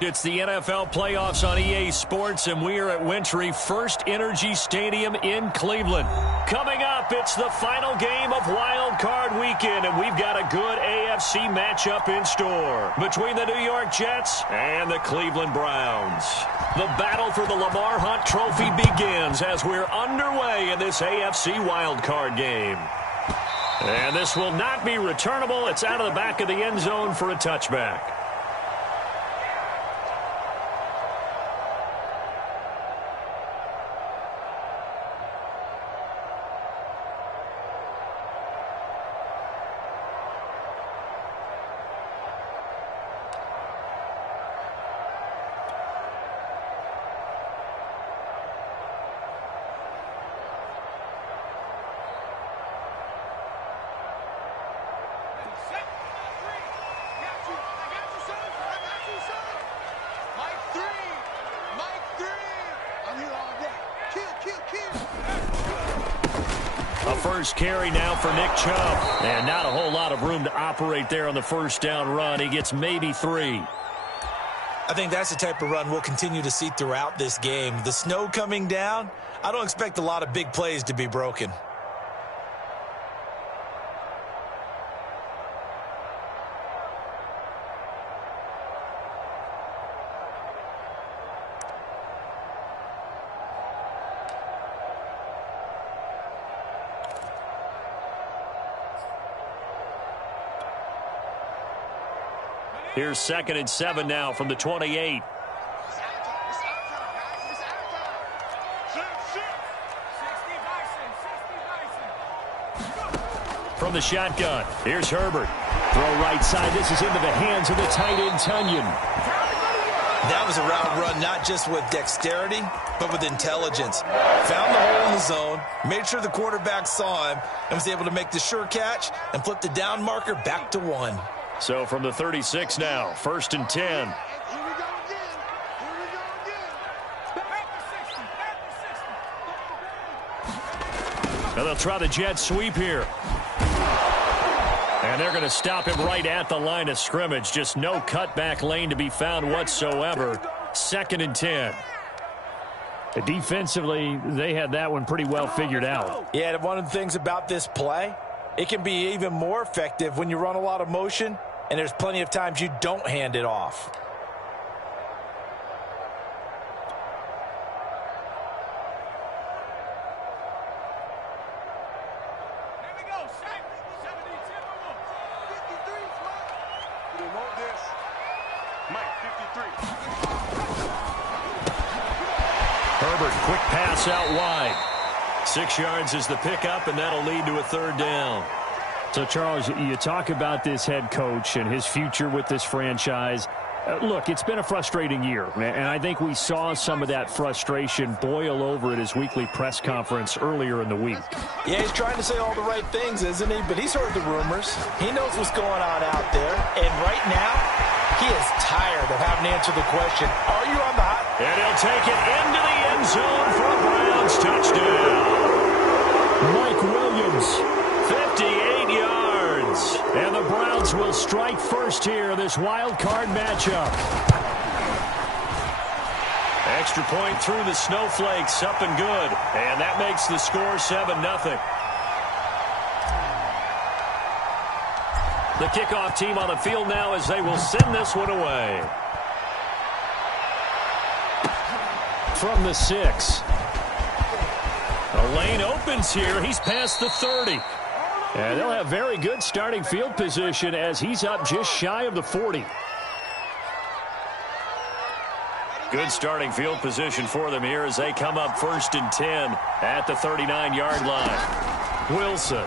It's the NFL playoffs on EA Sports, and we are at Wintry First Energy Stadium in Cleveland. Coming up, it's the final game of Wild Card Weekend, and we've got a good AFC matchup in store between the New York Jets and the Cleveland Browns. The battle for the Lamar Hunt Trophy begins as we're underway in this AFC Wild Card game. And this will not be returnable. It's out of the back of the end zone for a touchback. First carry now for Nick Chubb. And not a whole lot of room to operate there on the first down run. He gets maybe 3. I think that's the type of run we'll continue to see throughout this game. The snow coming down, I don't expect a lot of big plays to be broken. Here's 2nd and 7 now from the 28. From the shotgun, here's Herbert. Throw right side. This is into the hands of the tight end, Tunyon. That was a route run not just with dexterity, but with intelligence. Found the hole in the zone, made sure the quarterback saw him, and was able to make the sure catch and flip the down marker back to 1. So from the 36 now, 1st and 10. Now they'll try the jet sweep here. And they're going to stop him right at the line of scrimmage. Just no cutback lane to be found whatsoever. 2nd and 10. Defensively, they had that one pretty well figured out. Yeah, one of the things about this play, it can be even more effective when you run a lot of motion, and there's plenty of times you don't hand it off. Herbert, quick pass out wide. 6 yards is the pickup, and that'll lead to a 3rd down. So, Charles, you talk about this head coach and his future with this franchise. Look, it's been a frustrating year, and I think we saw some of that frustration boil over at his weekly press conference earlier in the week. Yeah, he's trying to say all the right things, isn't he? But he's heard the rumors. He knows what's going on out there. And right now, he is tired of having to answer the question, are you on the hot? And he'll take it into the end zone for a Browns touchdown. Mike Williams. 58 yards. And the Browns will strike first here in this wild card matchup. Extra point through the snowflakes, up and good. And that makes the score 7-0. The kickoff team on the field now as they will send this one away. From the 6. The lane opens here. He's past the 30. And they'll have very good starting field position as he's up just shy of the 40. Good starting field position for them here as they come up 1st and 10 at the 39-yard line. Wilson.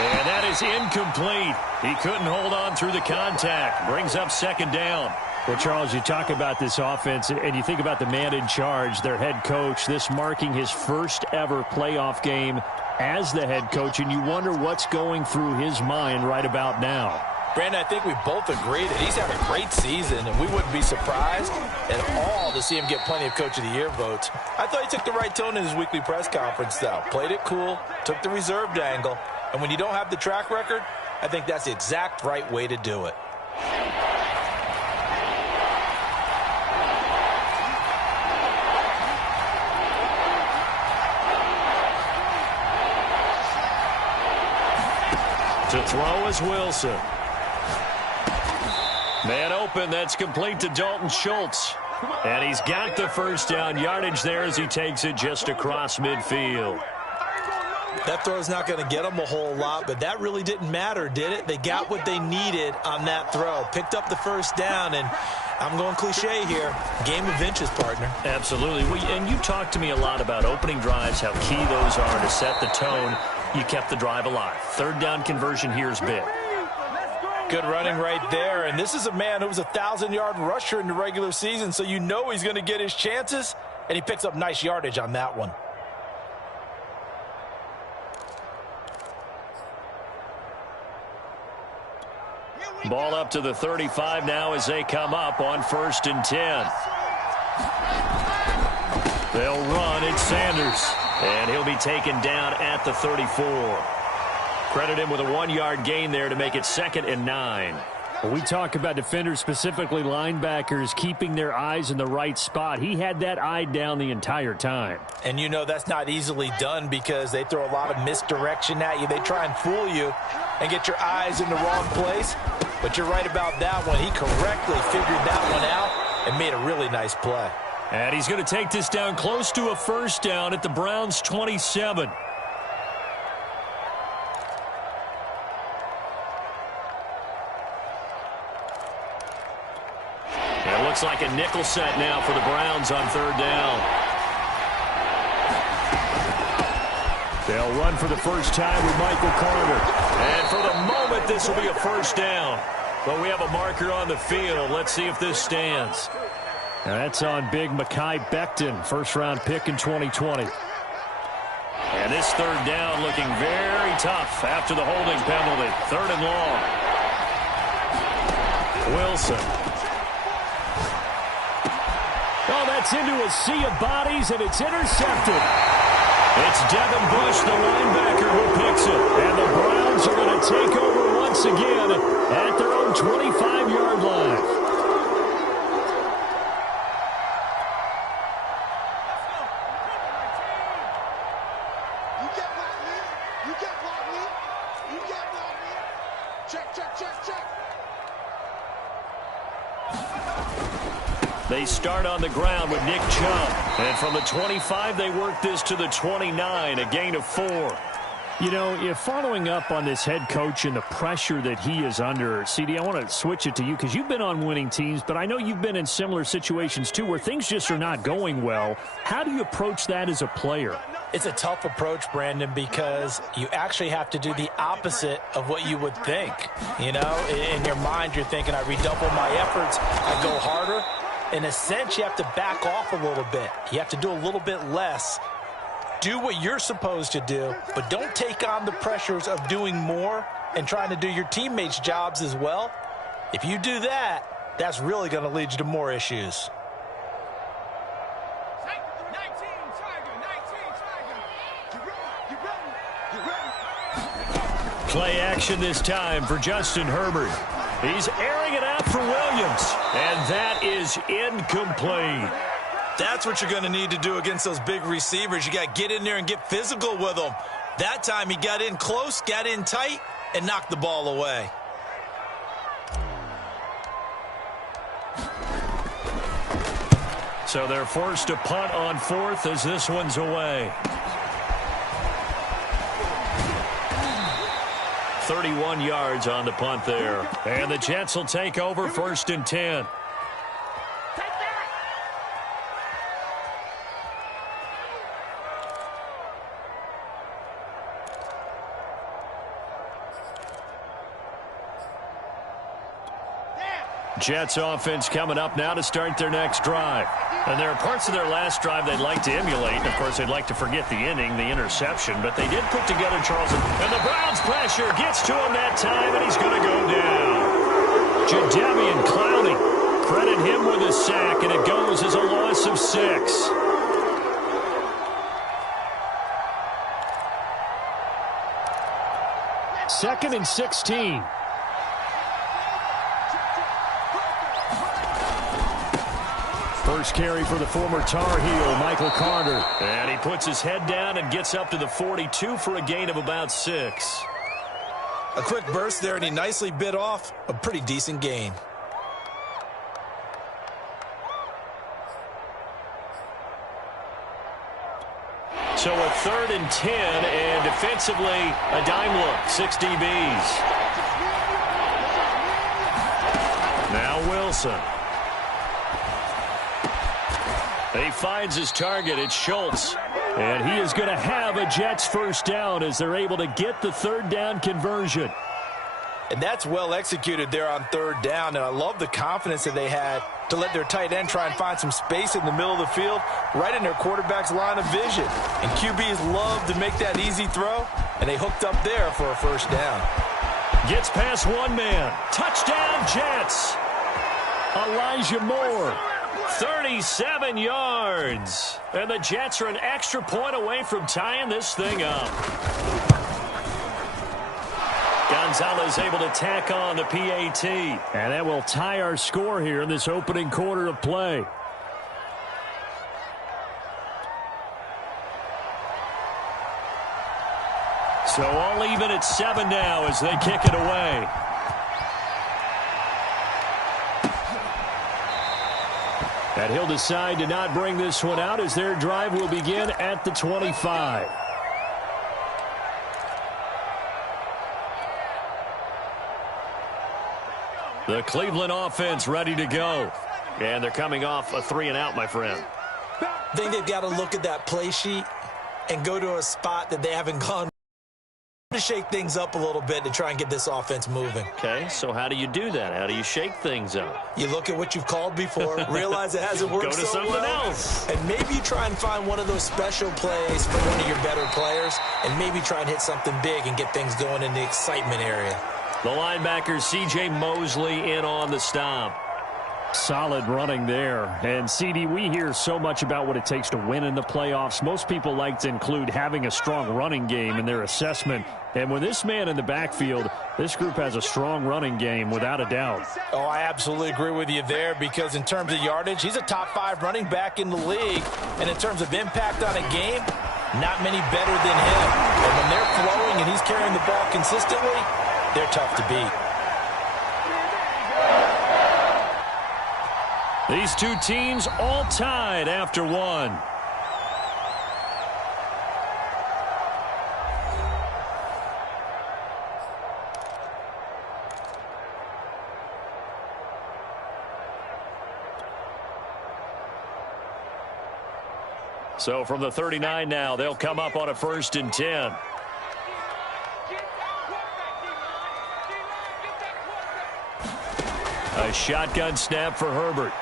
And that is incomplete. He couldn't hold on through the contact. Brings up 2nd down. Well, Charles, you talk about this offense, and you think about the man in charge, their head coach, this marking his first ever playoff game as the head coach, and you wonder what's going through his mind right about now. Brandon, I think we both agree that he's had a great season, and we wouldn't be surprised at all to see him get plenty of Coach of the Year votes. I thought he took the right tone in his weekly press conference, though. Played it cool, took the reserved angle, and when you don't have the track record, I think that's the exact right way to do it. To throw is Wilson. Man open, that's complete to Dalton Schultz. And he's got the first down yardage there as he takes it just across midfield. That throw's not going to get them a whole lot, but that really didn't matter, did it? They got what they needed on that throw. Picked up the first down, and I'm going cliche here. Game of inches, partner. Absolutely. And you talked to me a lot about opening drives, how key those are to set the tone. You kept the drive alive. Third down conversion here is big. Good running right there, and this is a man who was a 1,000-yard rusher in the regular season, so you know he's going to get his chances, and he picks up nice yardage on that one. Ball up to the 35 now as they come up on 1st and 10. They'll run. It's Sanders. And he'll be taken down at the 34. Credit him with a 1-yard gain there to make it 2nd and 9. When we talk about defenders, specifically linebackers, keeping their eyes in the right spot, he had that eye down the entire time. And you know that's not easily done because they throw a lot of misdirection at you. They try and fool you and get your eyes in the wrong place. But you're right about that one. He correctly figured that one out and made a really nice play. And he's going to take this down close to a first down at the Browns' 27. It looks like a nickel set now for the Browns on 3rd down. They'll run for the first time with Michael Carter. And for the moment, this will be a first down. But we have a marker on the field. Let's see if this stands. Now that's on big Mekhi Becton, first-round pick in 2020. And this 3rd down looking very tough after the holding penalty. 3rd and long. Wilson. Oh, that's into a sea of bodies, and it's intercepted. It's Devin Bush, the linebacker, who picks it. And the Browns are going to take over once again at their own 25-yard line. They start on the ground with Nick Chubb. And from the 25, they work this to the 29, a gain of 4. You know, following up on this head coach and the pressure that he is under, CD, I want to switch it to you because you've been on winning teams, but I know you've been in similar situations too where things just are not going well. How do you approach that as a player? It's a tough approach, Brandon, because you actually have to do the opposite of what you would think. You know, in your mind, you're thinking, I redouble my efforts, I go harder. In a sense, you have to back off a little bit. You have to do a little bit less. Do what you're supposed to do, but don't take on the pressures of doing more and trying to do your teammates' jobs as well. If you do that, that's really going to lead you to more issues. Play action this time for Justin Herbert. He's airing it out for Williams, and that is incomplete. That's what you're going to need to do against those big receivers. You got to get in there and get physical with them. That time he got in close, got in tight, and knocked the ball away. So they're forced to punt on 4th as this one's away. 31 yards on the punt there. And the Jets will take over 1st and 10. Jets offense coming up now to start their next drive. And there are parts of their last drive they'd like to emulate. And, of course, they'd like to forget the inning, the interception. But they did put together Charles. And the Browns pressure gets to him that time, and he's going to go down. Jadeveon Clowney, credit him with a sack, and it goes as a loss of 6. Second and 16. First carry for the former Tar Heel, Michael Carter. And he puts his head down and gets up to the 42 for a gain of about 6. A quick burst there, and he nicely bit off a pretty decent gain. So a 3rd and 10, and defensively, a dime look, 6 DBs. Now Wilson. He finds his target. It's Schultz. And he is going to have a Jets first down as they're able to get the 3rd down conversion. And that's well executed there on 3rd down. And I love the confidence that they had to let their tight end try and find some space in the middle of the field, right in their quarterback's line of vision. And QBs love to make that easy throw, and they hooked up there for a first down. Gets past one man. Touchdown, Jets. Elijah Moore. 37 yards. And the Jets are an extra point away from tying this thing up. Gonzalez able to tack on the PAT. And that will tie our score here in this opening quarter of play. So all even at 7 now as they kick it away. And he'll decide to not bring this one out as their drive will begin at the 25. The Cleveland offense ready to go. And they're coming off a 3 and out, my friend. I think they've got to look at that play sheet and go to a spot that they haven't gone to shake things up a little bit to try and get this offense moving. Okay, so how do you do that? How do you shake things up? You look at what you've called before, realize it hasn't worked Go to so something well, else. and maybe you try and find one of those special plays for one of your better players, and maybe try and hit something big and get things going in the excitement area. The linebacker, C.J. Mosley, in on the stop. Solid running there. And, CD, we hear so much about what it takes to win in the playoffs. Most people like to include having a strong running game in their assessment. And with this man in the backfield, this group has a strong running game without a doubt. Oh, I absolutely agree with you there, because in terms of yardage, he's a top 5 running back in the league. And in terms of impact on a game, not many better than him. And when they're flowing and he's carrying the ball consistently, they're tough to beat. These two teams all tied after one. So from the 39 now, they'll come up on a 1st and 10. A shotgun snap for Herbert.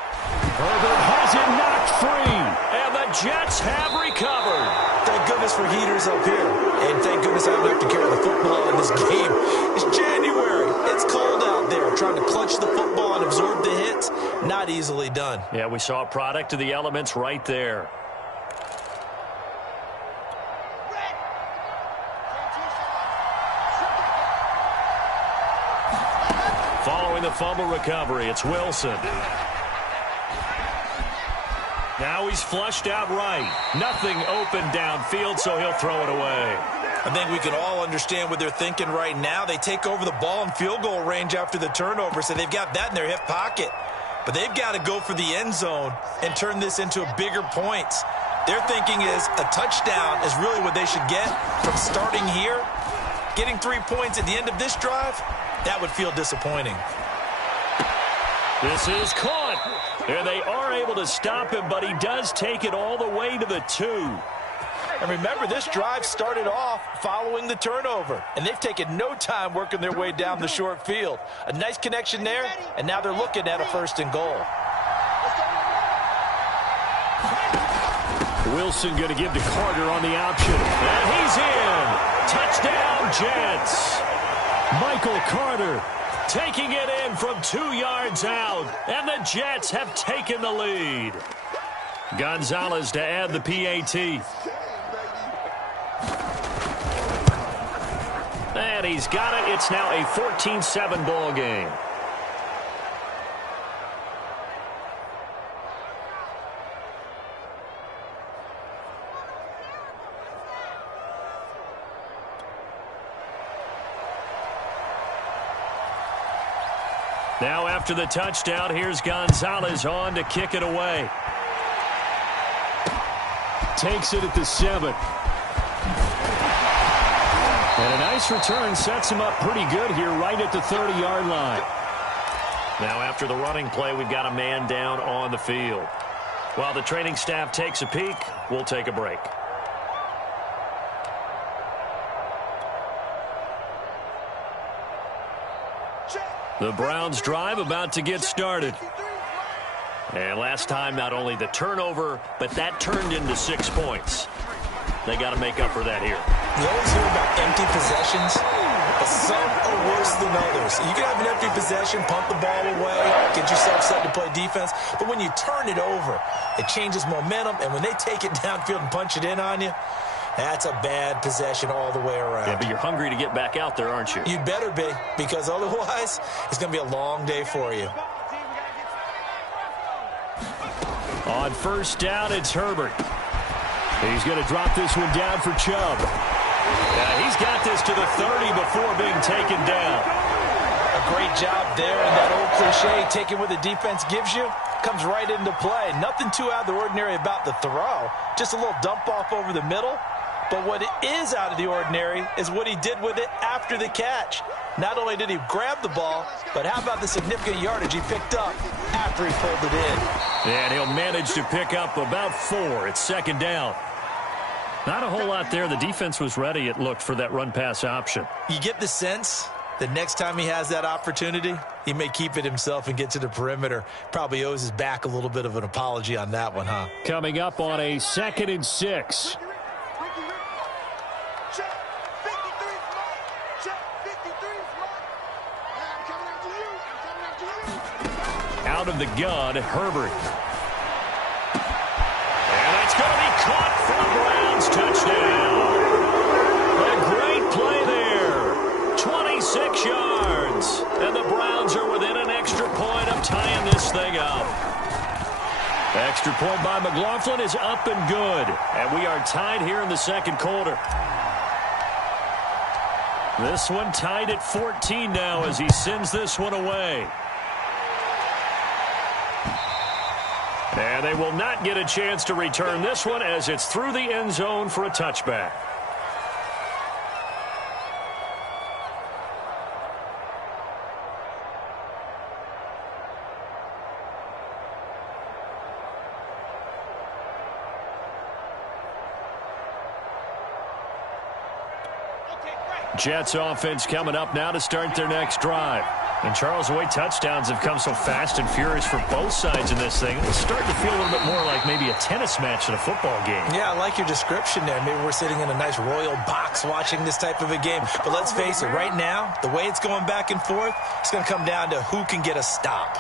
Herbert has it knocked free. And the Jets have recovered. Thank goodness for heaters up here. And thank goodness I don't have to carry the football in this game. It's January. It's cold out there. Trying to clutch the football and absorb the hits, not easily done. Yeah, we saw a product of the elements right there. Following the fumble recovery, it's Wilson. Now he's flushed out right. Nothing open downfield, so he'll throw it away. I think we can all understand what they're thinking right now. They take over the ball in field goal range after the turnover, so they've got that in their hip pocket. But they've got to go for the end zone and turn this into bigger points. Their thinking is a touchdown is really what they should get from starting here. Getting 3 points at the end of this drive, that would feel disappointing. This is caught. And they are able to stop him, but he does take it all the way to the 2. And remember, this drive started off following the turnover, and they've taken no time working their way down the short field. A nice connection there, and now they're looking at a 1st and goal. Wilson going to give to Carter on the option. And he's in. Touchdown, Jets. Michael Carter taking it in from 2 yards out. And the Jets have taken the lead. Gonzalez to add the PAT. And he's got it. It's now a 14-7 ball game. Now after the touchdown, here's Gonzalez on to kick it away. Takes it at the 7. And a nice return sets him up pretty good here right at the 30-yard line. Now after the running play, we've got a man down on the field. While the training staff takes a peek, we'll take a break. The Browns drive about to get started. And last time, not only the turnover, but that turned into 6 points. They got to make up for that here. You always hear about empty possessions, but some are worse than others. You can have an empty possession, pump the ball away, get yourself set to play defense, but when you turn it over, it changes momentum, and when they take it downfield and punch it in on you, that's a bad possession all the way around. Yeah, but you're hungry to get back out there, aren't you? You'd better be, because otherwise, it's going to be a long day for you. On first down, it's Herbert. He's going to drop this one down for Chubb. Yeah, he's got this to the 30 before being taken down. A great job there, and that old cliche, taking what the defense gives you, comes right into play. Nothing too out of the ordinary about the throw. Just a little dump off over the middle. But what is out of the ordinary is what he did with it after the catch. Not only did he grab the ball, but how about the significant yardage he picked up after he pulled it in. And he'll manage to pick up about 4. It's second down. Not a whole lot there. The defense was ready, it looked, for that run-pass option. You get the sense that next time he has that opportunity, he may keep it himself and get to the perimeter. Probably owes his back a little bit of an apology on that one, huh? Coming up on a 2nd and 6. Out of the gun, Herbert. And that's going to be caught for the Browns. Touchdown. A great play there. 26 yards. And the Browns are within an extra point of tying this thing up. Extra point by McLaughlin is up and good. And we are tied here in the second quarter. This one tied at 14 now as he sends this one away. And they will not get a chance to return this one as it's through the end zone for a touchback. Jets offense coming up now to start their next drive. And, Charles, the way touchdowns have come so fast and furious for both sides in this thing, it's starting to feel a little bit more like maybe a tennis match in a football game. Yeah, I like your description there. Maybe we're sitting in a nice royal box watching this type of a game. But let's face it, right now, the way it's going back and forth, it's going to come down to who can get a stop.